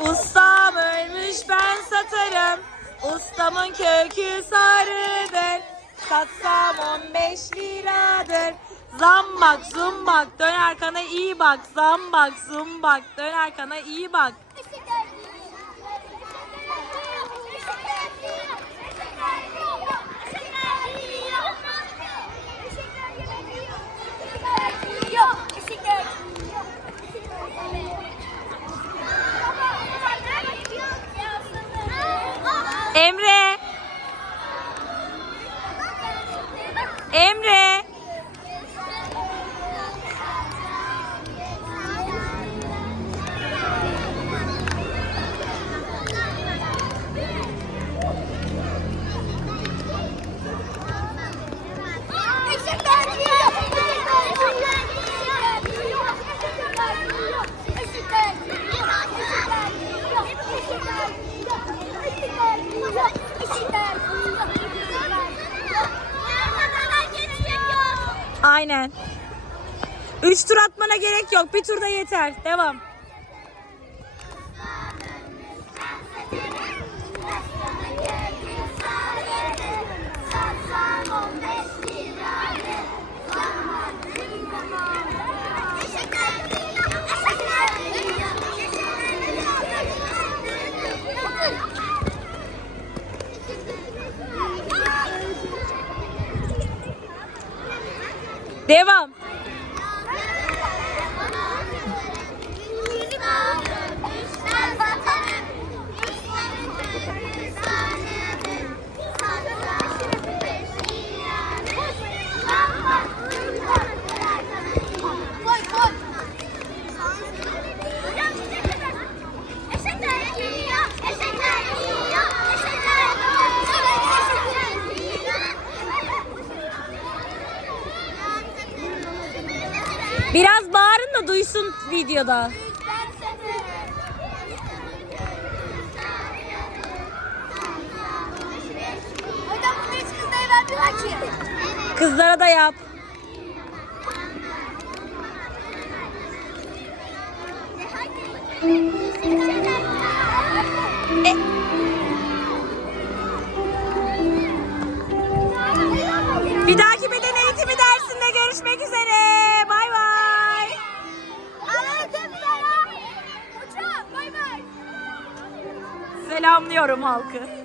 Ustam ölmüş ben satarım. Ustamın kökü sarıdır. Satsam 15 liradır. Zambak zumbak dön arkana iyi bak. Zambak zumbak dön arkana iyi bak. Aynen. Üç tur atmana gerek yok. Bir turda yeter. Devam. Devam. Biraz bağırın da duysun videoda. Kızlara da yap. E, bir dahaki beden eğitimi dersinde görüşmek üzere. Selamlıyorum halkı.